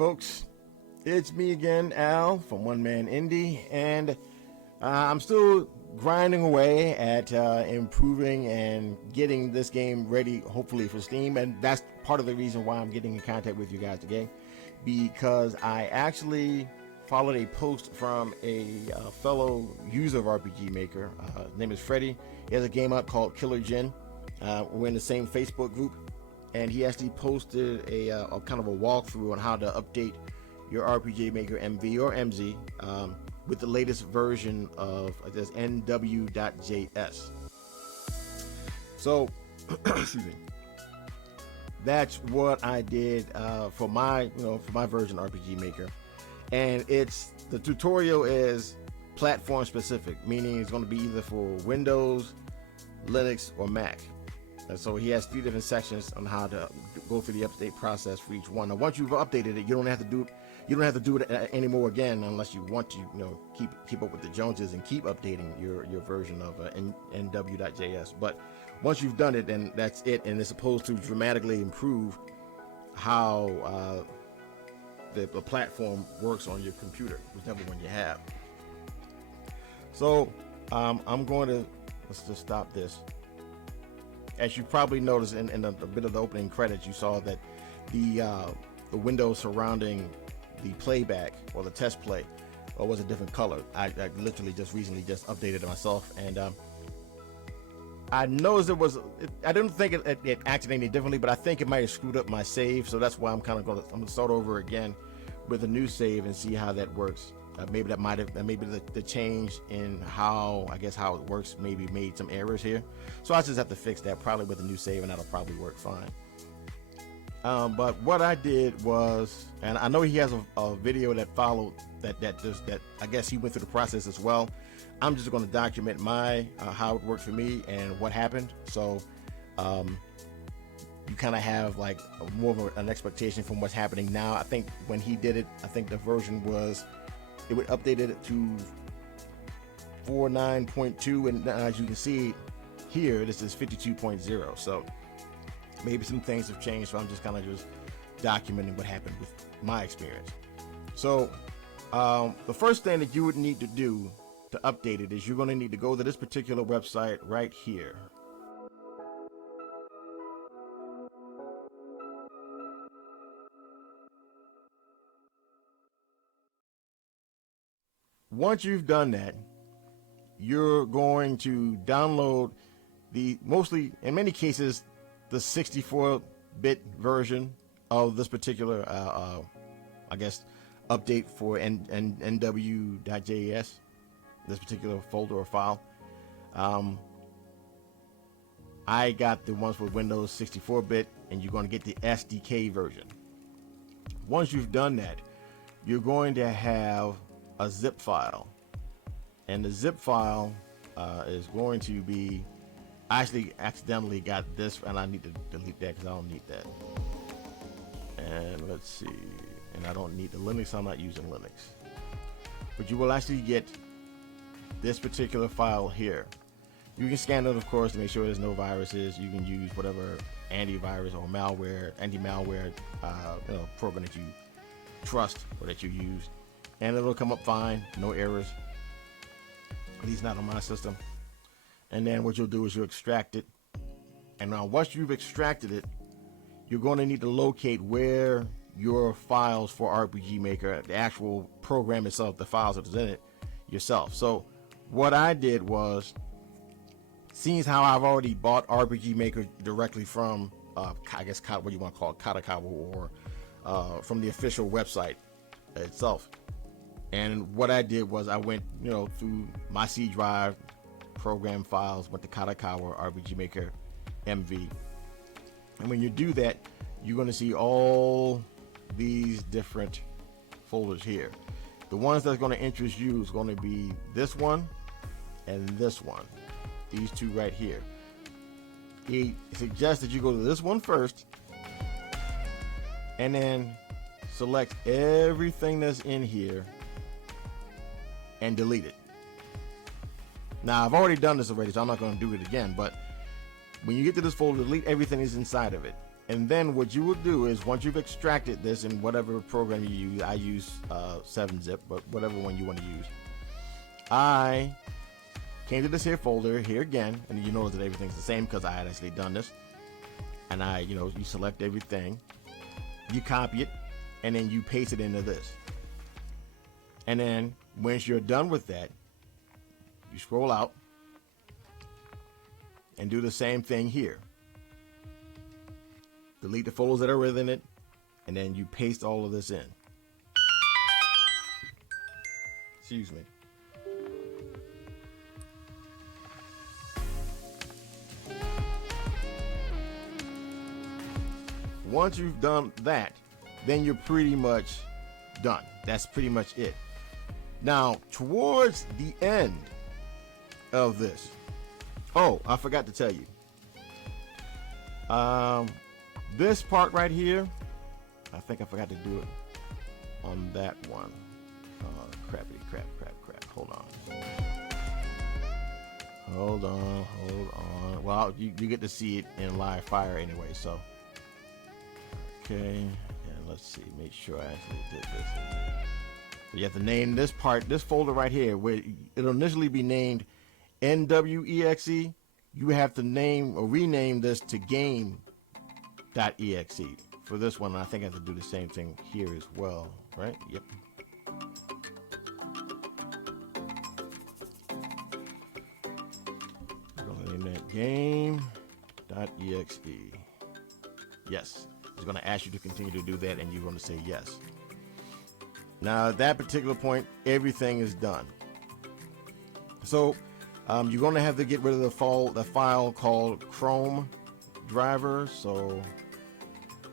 folks, it's me again, Al from One Man Indie, and I'm still grinding away at improving and getting this game ready, hopefully for Steam, and that's part of the reason why I'm getting in contact with you guys today, because I actually followed a post from a fellow user of RPG Maker. His name is Freddie. He has a game up called Killer Jin. We're in the same Facebook group, and he actually posted a kind of a walkthrough on how to update your RPG Maker MV or MZ with the latest version of this NW.js. So, excuse me. That's what I did for my version of RPG Maker, and the tutorial is platform specific, meaning it's going to be either for Windows, Linux, or Mac. And so he has 3 different sections on how to go through the update process for each one. Now, once you've updated it, you don't have to do it anymore again, unless you want to, keep up with the Joneses and keep updating your version of NW.js. But once you've done it, then that's it, and it's supposed to dramatically improve how the platform works on your computer, whichever one you have. So let's just stop this. As you probably noticed in a bit of the opening credits, you saw that the window surrounding the playback or the test play was a different color. I literally just recently updated it myself, and I noticed I didn't think it acted any differently, but I think it might have screwed up my save, so that's why I'm gonna start over again with a new save and see how that works. Maybe the change in how it works maybe made some errors here, so I just have to fix that probably with a new save, and that'll probably work fine. But what I did was, and I know he has a video that followed that I guess he went through the process as well. I'm just going to document how it worked for me and what happened, so you kind of have like more of an expectation from what's happening now. I think when he did it, I think the version was, it would update it to 4.9.2, and as you can see here, this is 52.0. So maybe some things have changed, so I'm just documenting what happened with my experience. So the first thing that you would need to do to update it is you're going to need to go to this particular website right here. Once you've done that, you're going to download in many cases, the 64-bit version of this particular, update for NW.js, this particular folder or file. I got the ones for Windows 64-bit, and you're going to get the SDK version. Once you've done that, you're going to have a zip file, and the zip file is going to be, I actually accidentally got this, and I need to delete that because I don't need that. And let's see, and I don't need the Linux, I'm not using Linux. But you will actually get this particular file here. You can scan it, of course, to make sure there's no viruses. You can use whatever antivirus or anti-malware program that you trust or that you use, and it'll come up fine, no errors, at least not on my system. And then what you'll do is you'll extract it, and now once you've extracted it, you're going to need to locate where your files for RPG Maker, the actual program itself, the files that is in it yourself. So what I did was, seeing how I've already bought RPG Maker directly from what you want to call it, Katakawa, or from the official website itself. And what I did was I went, through my C drive, program files, went to Katakawa RPG Maker MV. And when you do that, you're going to see all these different folders here. The ones that's going to interest you is going to be this one and this one, these two right here. He suggests that you go to this one first, and then select everything that's in here and delete it. Now, I've already done this already, so I'm not going to do it again, but when you get to this folder, delete everything that's inside of it. And then what you will do is, once you've extracted this in whatever program you use, I use 7-zip, but whatever one you want to use, I came to this here folder here again, and you notice that everything's the same because I had actually done this. And you select everything, you copy it, and then you paste it into this. And then once you're done with that, you scroll out and do the same thing here. Delete the folders that are within it, and then you paste all of this in. Excuse me. Once you've done that, then you're pretty much done. That's pretty much it. Now, towards the end of this, oh, I forgot to tell you. This part right here, I think I forgot to do it on that one. Crap. Hold on. Well, you get to see it in live fire anyway, so. Okay, and let's see, make sure I actually did this. So you have to name this part, this folder right here, where it'll initially be named NW.exe. You have to name or rename this to game.exe for this one. I think I have to do the same thing here as well, right? Yep. I'm gonna name that game.exe. Yes. It's going to ask you to continue to do that, and you're going to say yes. Now, at that particular point, everything is done. So, you're going to have to get rid of the file called Chrome driver. So,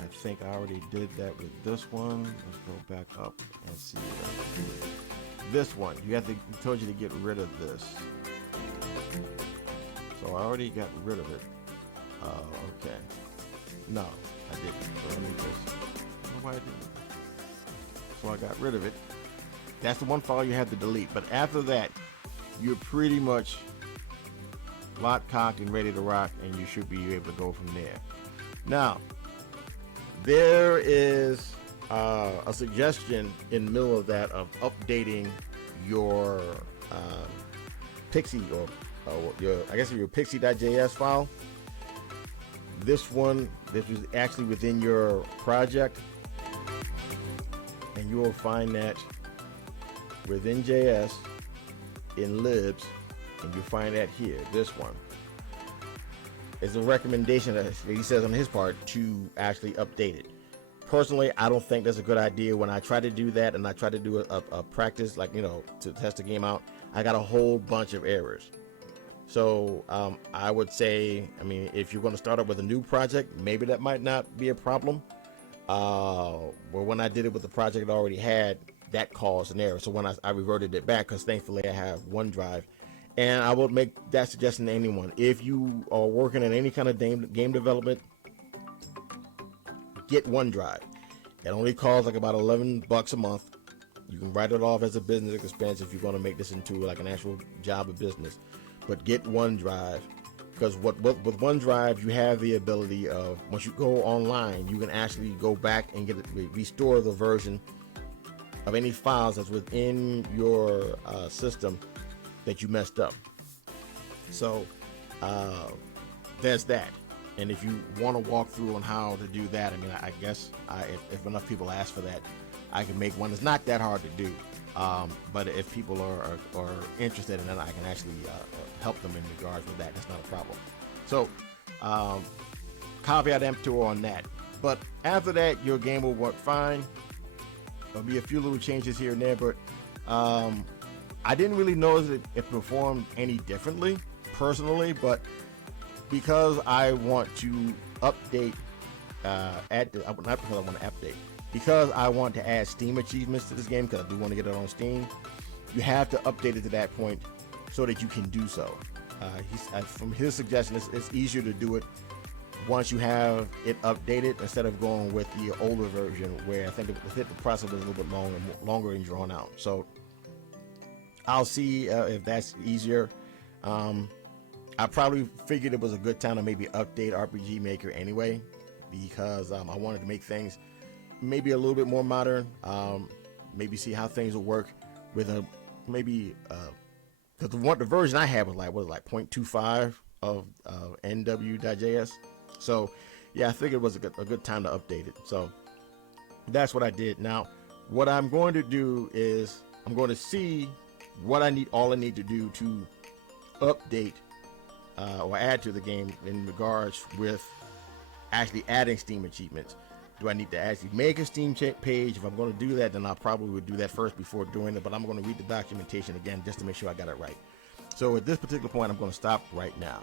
I think I already did that with this one. Let's go back up and see what I can do. This one, it told you to get rid of this. So, I already got rid of it. Okay. No. I didn't. So let me just. I don't know why I didn't. So I got rid of it. That's the one file you have to delete. But after that, you're pretty much locked, cocked, and ready to rock, and you should be able to go from there. Now, there is a suggestion in the middle of that of updating your Pixie or your Pixie.js file. This was actually within your project, and you will find that within JS in libs, and you find that here. This one is a recommendation that he says on his part to actually update it. Personally, I don't think that's a good idea. When I try to do that and I try to do a practice, to test the game out, I got a whole bunch of errors. So I would say, if you're going to start up with a new project, maybe that might not be a problem. But when I did it with the project I already had, that caused an error. So when I reverted it back, because thankfully I have OneDrive. And I would make that suggestion to anyone. If you are working in any kind of game development, get OneDrive. It only costs about $11 a month. You can write it off as a business expense if you're going to make this into an actual job of business. But get OneDrive, because with OneDrive, you have the ability of, once you go online, you can actually go back and restore the version of any files that's within your system that you messed up. So there's that. And if you want to walk through on how to do that, I guess if enough people ask for that, I can make one. It's not that hard to do. But if people are interested in it, I can actually help them in regards with that. That's not a problem. So, caveat emptor on that. But after that, your game will work fine. There'll be a few little changes here and there, but I didn't really notice that it performed any differently, personally. But because I want to update, because I want to add Steam achievements to this game, because I do want to get it on Steam, you have to update it to that point so that you can do so. From his suggestion, it's easier to do it once you have it updated instead of going with the older version, where I think the process was a little bit longer and drawn out. So I'll see if that's easier. I probably figured it was a good time to maybe update RPG Maker anyway, because I wanted to make things maybe a little bit more modern. Maybe see how things will work with a because the version I had was like 0.25 of NW.js. So yeah, I figured it was a good time to update it. So that's what I did. Now what I'm going to do is I'm going to see what all I need to do to update or add to the game in regards with actually adding Steam achievements. Do I need to actually make a Steam page? If I'm going to do that, then I probably would do that first before doing it, but I'm going to read the documentation again just to make sure I got it right. So at this particular point, I'm going to stop right now.